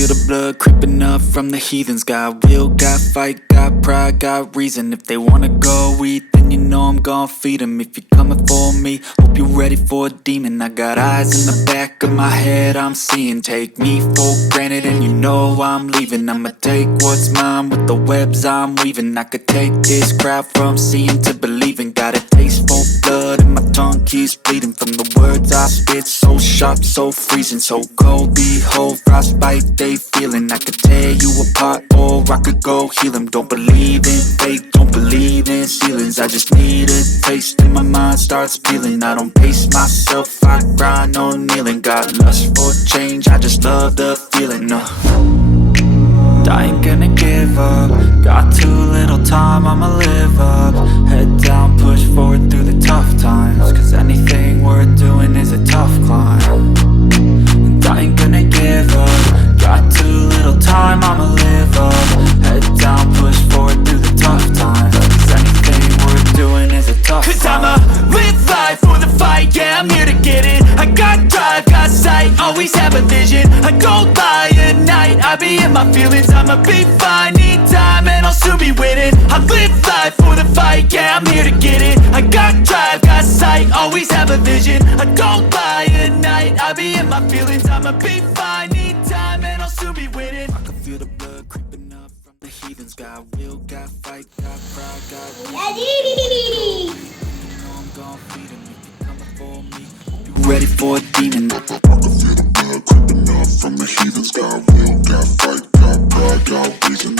feel the blood creeping up from the heathens. Got will, got fight, got pride, got reason. If they wanna go eat, then you know I'm gon' feed them. If you're coming for me, hope you're ready for a demon. I got eyes in the back of my head, I'm seeing. Take me for granted and you know I'm leaving. I'ma take what's mine with the webs I'm weaving. I could take this crowd from seeing to believing. Got a taste for blood and my tongue keeps bleeding from the words I spit. So sharp, so freezing, so cold. Behold, frostbite they feeling. I could tear you apart or I could go heal them. Don't believe in fate, don't believe in ceilings. I just need a taste and my mind starts peeling. I don't pace myself, I grind on kneeling. Got lust for change, I just love the feeling. I ain't gonna give up. Got too little time, I'ma live up. Head down, push forward through the tough times. Cause anything worth doing is a tough climb. And I ain't gonna give up. Got too little time, I'ma live up. Head down, push forward through the tough times. Cause anything worth doing is a tough climb. Cause I'ma live life for the fight, yeah, I'm here to get it. I got drive, got sight, always have a vision. I don't lie at night, I be in my feelings. I'ma be fine, need time and I'll soon be winning. I live life for the fight, yeah, I'm here to get it. I got drive, got sight, always have a vision. I don't lie at night, I be in my feelings. I'ma be fine, need time and I'll soon be winning. I can feel the blood creeping up from the heathens. Got will, got fight, got pride, got ready for a demon. I can feel the blood creeping up from the heathens. Got will, got fight, got pride, got reason.